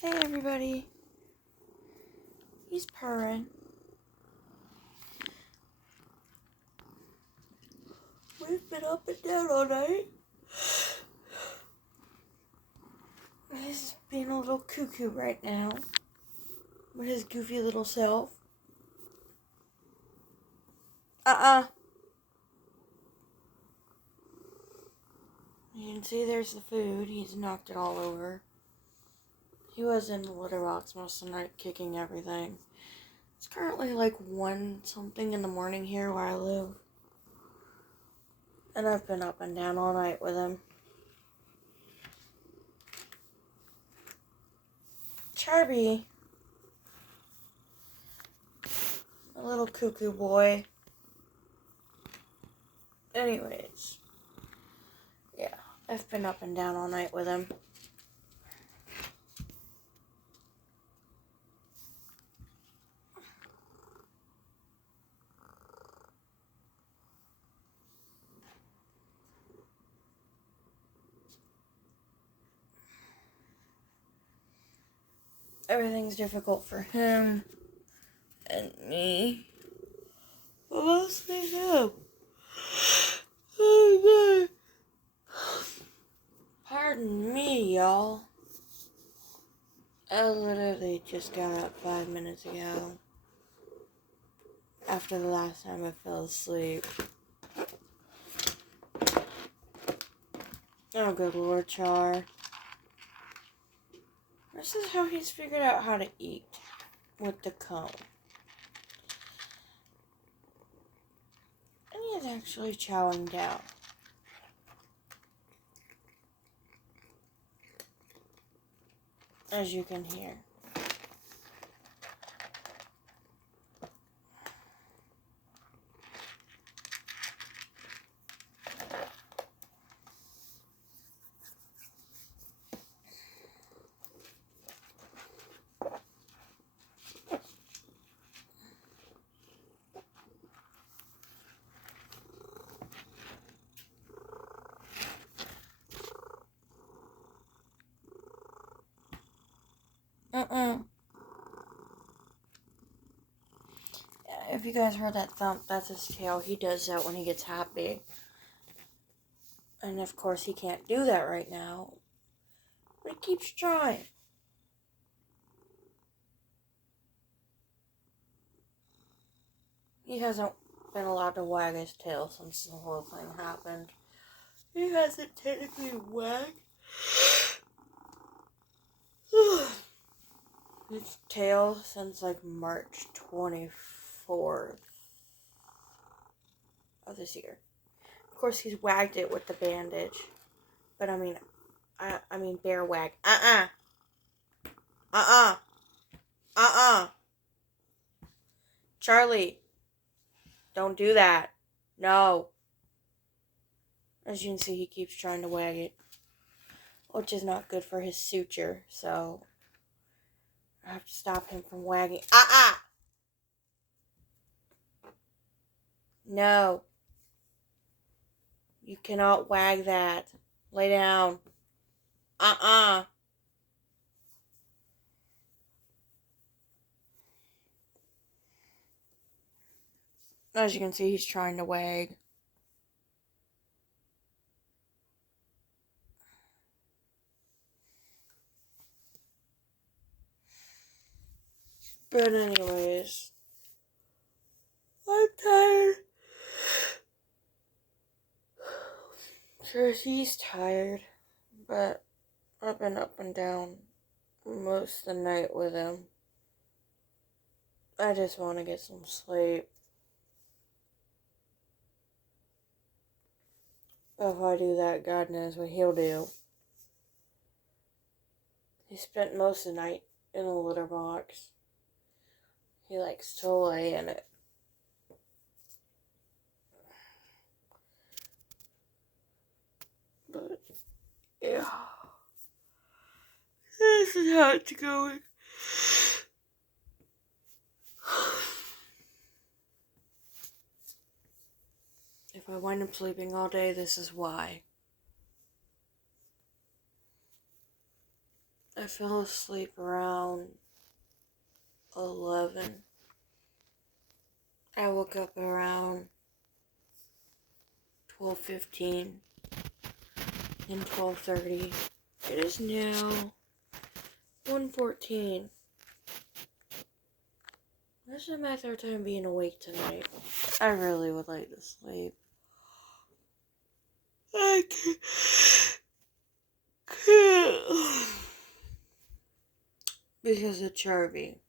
Hey everybody. He's purring. We've been up and down all night. He's being a little cuckoo right now with his goofy little self. You can see there's the food. He's knocked it all over. He was in the litter box most of the night kicking everything. It's currently like 1 something in the morning here where I live. And I've been up and down all night with him. Charlie. A little cuckoo boy. Anyways. Yeah, I've been up and down all night with him. Everything's difficult for him and me. But mostly him. Oh God. Pardon me, y'all. I literally just got up 5 minutes ago. After the last time I fell asleep. Oh, good Lord, Char. This is how he's figured out how to eat. With the cone. And he's actually chowing down. As you can hear. If you guys heard that thump, that's his tail. He does that when he gets happy. And of course he can't do that right now. But he keeps trying. He hasn't been allowed to wag his tail since the whole thing happened. He hasn't technically wagged his tail since like March 24th of this year. Of course, he's wagged it with the bandage. But I mean bear wag. Charlie, don't do that. No. As you can see, he keeps trying to wag it. Which is not good for his suture, so I have to stop him from wagging. No. You cannot wag that. Lay down. As you can see, he's trying to wag. But anyways, I'm tired. Sure, he's tired, but I've been up and down most of the night with him. I just want to get some sleep. If I do that, God knows what he'll do. He spent most of the night in a litter box. He likes to lay in it. But, yeah. This is how it's going. If I wind up sleeping all day, this is why. I fell asleep around 11. I woke up around 12:15 and 12:30. It is now 1:14. This is my third time being awake tonight. I really would like to sleep. I can't. Because of Charlie.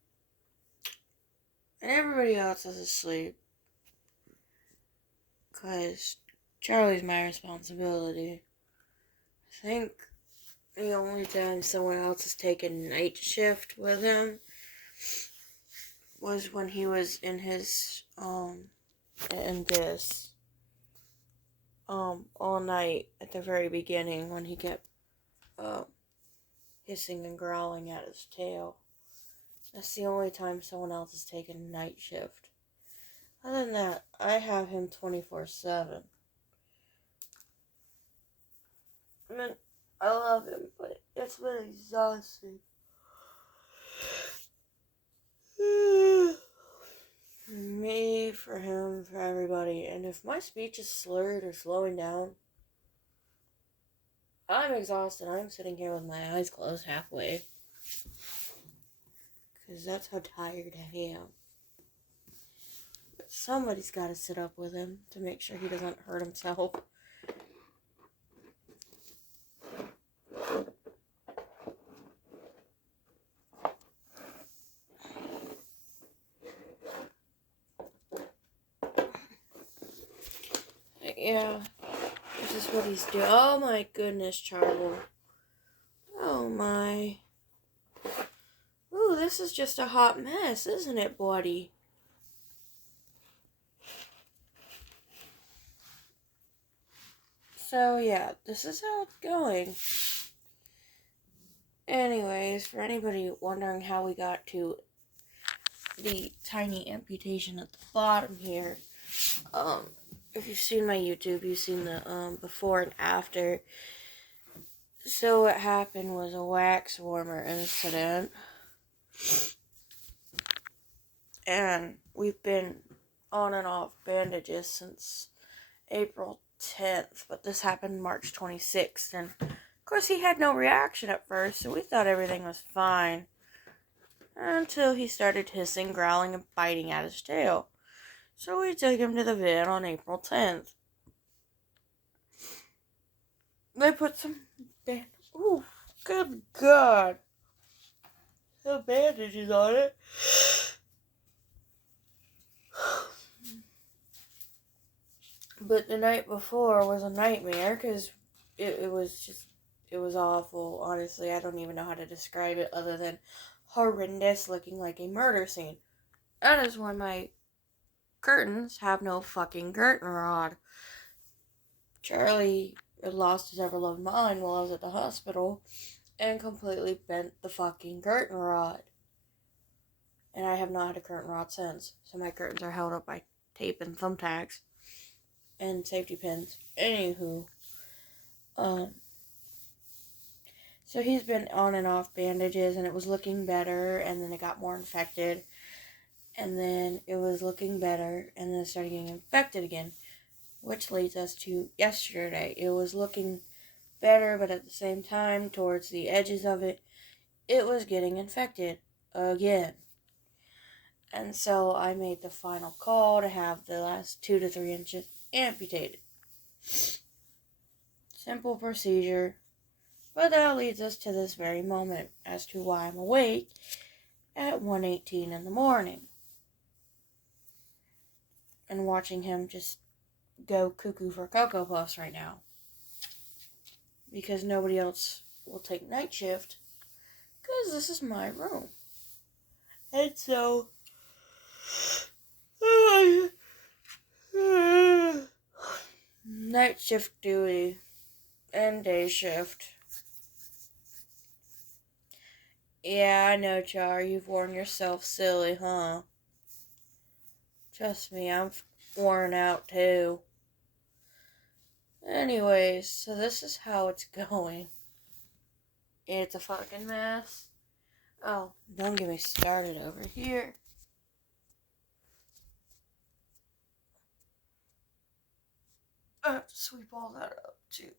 And everybody else is asleep. Because Charlie's my responsibility. I think the only time someone else has taken night shift with him was when he was in his, all night at the very beginning when he kept, hissing and growling at his tail. That's the only time someone else has taken night shift. Other than that, I have him 24/7. I mean, I love him, but it's been exhausting. Me, for him, for everybody. And if my speech is slurred or slowing down, I'm exhausted. I'm sitting here with my eyes closed halfway. Because that's how tired I am. But somebody's got to sit up with him to make sure he doesn't hurt himself. Yeah, this is what he's doing. Oh my goodness, Charlie. Oh my. Ooh, this is just a hot mess, isn't it, buddy? So yeah, this is how it's going. Anyways, for anybody wondering how we got to the tiny amputation at the bottom here, if you've seen my YouTube, you've seen the before and after. So what happened was a wax warmer incident, and we've been on and off bandages since April 10th, but this happened March 26th, and of course he had no reaction at first, so we thought everything was fine, until he started hissing, growling, and biting at his tail. So we took him to the vet on April 10th. They put some ooh, good God, the bandages on it. But the night before was a nightmare, because it was awful. Honestly, I don't even know how to describe it other than horrendous, looking like a murder scene. That is why my curtains have no fucking curtain rod. Charlie had lost his ever-loved mind while I was at the hospital and completely bent the fucking curtain rod. And I have not had a curtain rod since. So my curtains are held up by tape and thumbtacks and safety pins. Anywho, so he's been on and off bandages, and it was looking better, and then it got more infected, and then it was looking better, and then it started getting infected again, which leads us to yesterday. It was looking better, but at the same time, towards the edges of it, it was getting infected again. And so I made the final call to have the last 2 to 3 inches amputated. Simple procedure, but that leads us to this very moment as to why I'm awake at 1:18 in the morning and watching him just go cuckoo for Cocoa Puffs right now, because nobody else will take night shift, because this is my room. And so night shift duty and day shift. Yeah, I know, Char, you've worn yourself silly, huh? Trust me, I'm worn out too. Anyways, so this is how it's going. It's a fucking mess. Oh, don't get me started over here. I have to sweep all that up, too.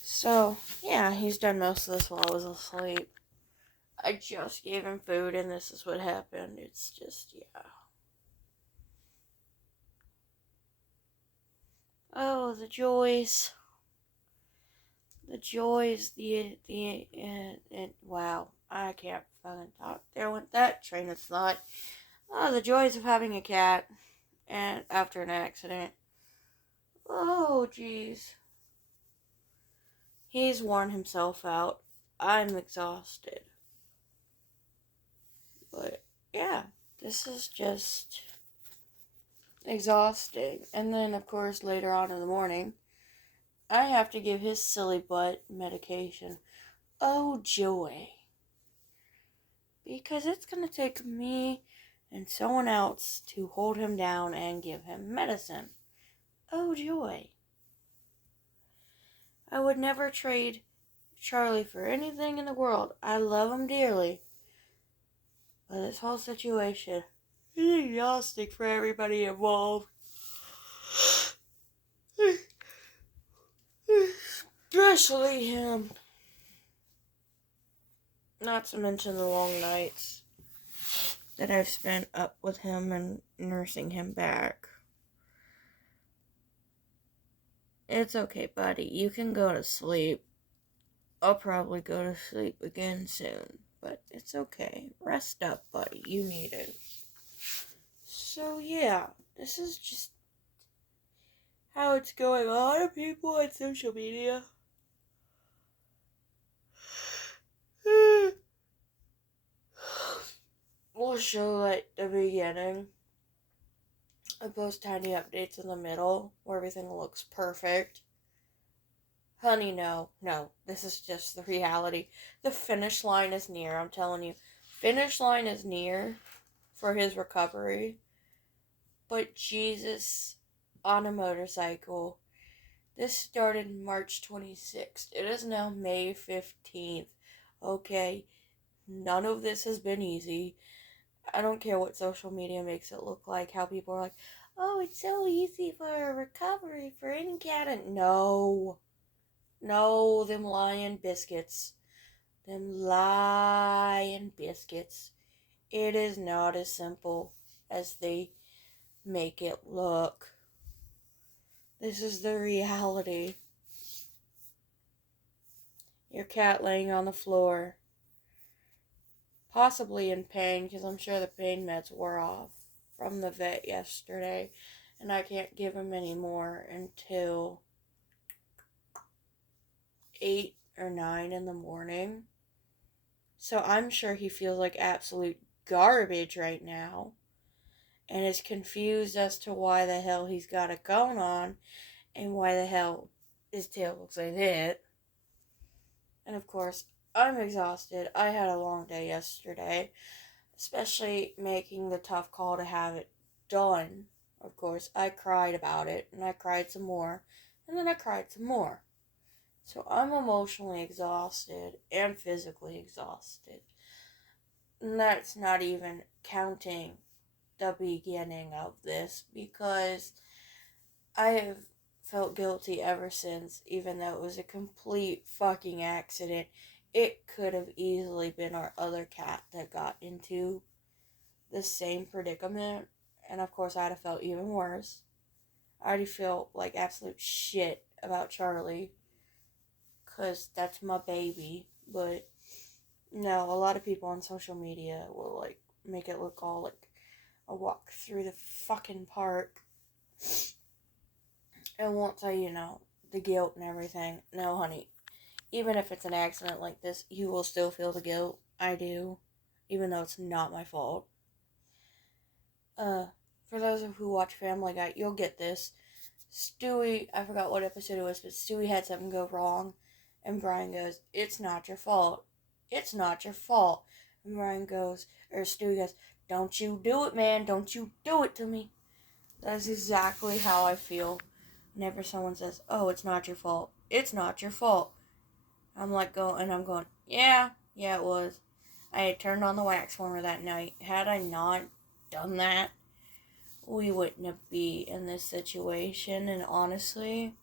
So, yeah, he's done most of this while I was asleep. I just gave him food, and this is what happened. It's just, yeah. Oh, the joys. The joys, wow, I can't fucking talk. There went that train of thought. Oh, the joys of having a cat, and after an accident. Oh, jeez. He's worn himself out. I'm exhausted. But, yeah, this is just exhausting. And then, of course, later on in the morning, I have to give his silly butt medication. Oh, joy. Because it's going to take me and someone else to hold him down and give him medicine. Oh, joy. I would never trade Charlie for anything in the world. I love him dearly. But this whole situation is exhausting for everybody involved. Especially him. Not to mention the long nights that I've spent up with him and nursing him back. It's okay, buddy. You can go to sleep. I'll probably go to sleep again soon. But it's okay. Rest up, buddy. You need it. So, yeah. This is just how it's going on, people, on social media. We'll show, like, the beginning. I post tiny updates in the middle where everything looks perfect. Honey, no. This is just the reality. The finish line is near, I'm telling you. Finish line is near for his recovery. But Jesus, on a motorcycle. This started March 26th. It is now May 15th. Okay? None of this has been easy. I don't care what social media makes it look like. How people are like, oh, it's so easy for a recovery for any cat. No, them lying biscuits. Them lying biscuits. It is not as simple as they make it look. This is the reality. Your cat laying on the floor. Possibly in pain, because I'm sure the pain meds wore off from the vet yesterday. And I can't give him any more until 8 or 9 in the morning. So I'm sure he feels like absolute garbage right now. And is confused as to why the hell he's got it going on. And why the hell his tail looks like that. And of course, I'm exhausted. I had a long day yesterday. Especially making the tough call to have it done. Of course, I cried about it. And I cried some more. And then I cried some more. So I'm emotionally exhausted and physically exhausted. And that's not even counting the beginning of this, because I have felt guilty ever since, even though it was a complete fucking accident. It could have easily been our other cat that got into the same predicament. And of course, I'd have felt even worse. I already feel like absolute shit about Charlie, because that's my baby. But no, a lot of people on social media will like make it look all like a walk through the fucking park and won't tell you, the guilt and everything. No, honey, even if it's an accident like this, you will still feel the guilt. I do, even though it's not my fault. For those of who watch Family Guy, you'll get this. Stewie, I forgot what episode it was, but Stewie had something go wrong, and Brian goes, "It's not your fault. It's not your fault." And Stewie goes, "Don't you do it, man. Don't you do it to me." That's exactly how I feel whenever someone says, "Oh, it's not your fault. It's not your fault." I'm going, yeah, it was. I had turned on the wax warmer that night. Had I not done that, we wouldn't have been in this situation. And honestly,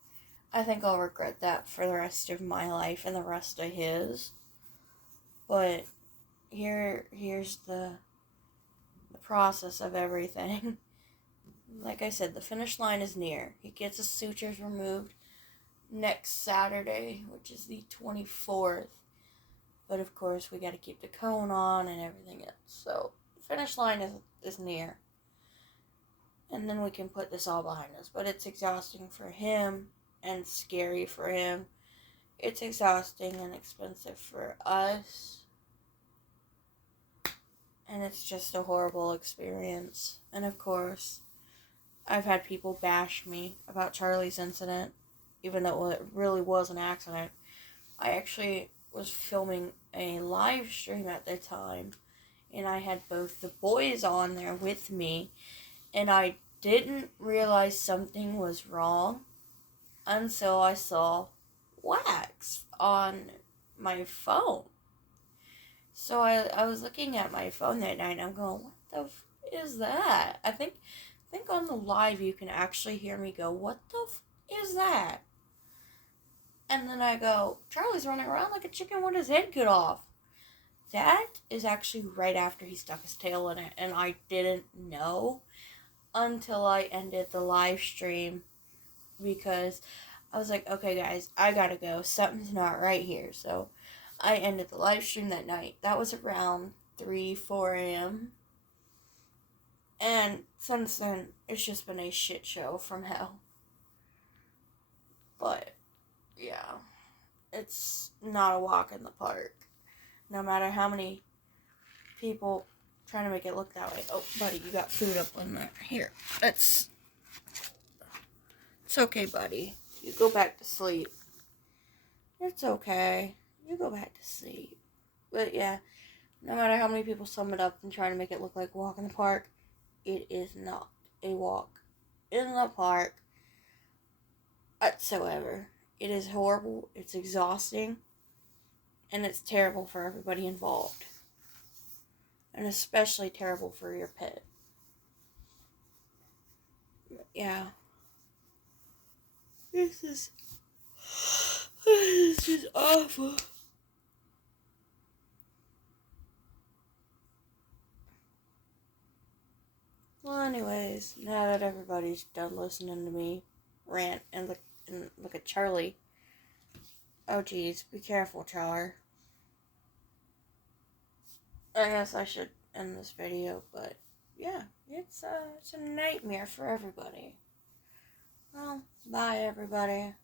I think I'll regret that for the rest of my life and the rest of his. But here's the process of everything. Like I said, the finish line is near. He gets his sutures removed next Saturday, which is the 24th. But of course, we got to keep the cone on and everything else. So, the finish line is near. And then we can put this all behind us. But it's exhausting for him and scary for him. It's exhausting and expensive for us. And it's just a horrible experience. And of course, I've had people bash me about Charlie's incident, even though it really was an accident. I actually was filming a live stream at the time, and I had both the boys on there with me, and I didn't realize something was wrong until I saw wax on my phone. So I was looking at my phone that night, and I'm going, what the is that? I think on the live you can actually hear me go, what the is that? And then I go, Charlie's running around like a chicken with his head cut off. That is actually right after he stuck his tail in it, and I didn't know until I ended the live stream, because I was like, okay guys, I gotta go. Something's not right here. So I ended the live stream that night. That was around 4 a.m. And since then, it's just been a shit show from hell. But yeah, it's not a walk in the park. No matter how many people trying to make it look that way. Oh, buddy, you got food up in there. Here, it's okay, buddy. You go back to sleep. It's okay. You go back to sleep. But yeah, no matter how many people sum it up and try to make it look like a walk in the park, it is not a walk in the park whatsoever. It is horrible, it's exhausting, and it's terrible for everybody involved. And especially terrible for your pet. Yeah. This is awful. Well, anyways, now that everybody's done listening to me rant and look at Charlie. Oh, geez, be careful, Char. I guess I should end this video, but yeah, it's a nightmare for everybody. Well, bye, everybody.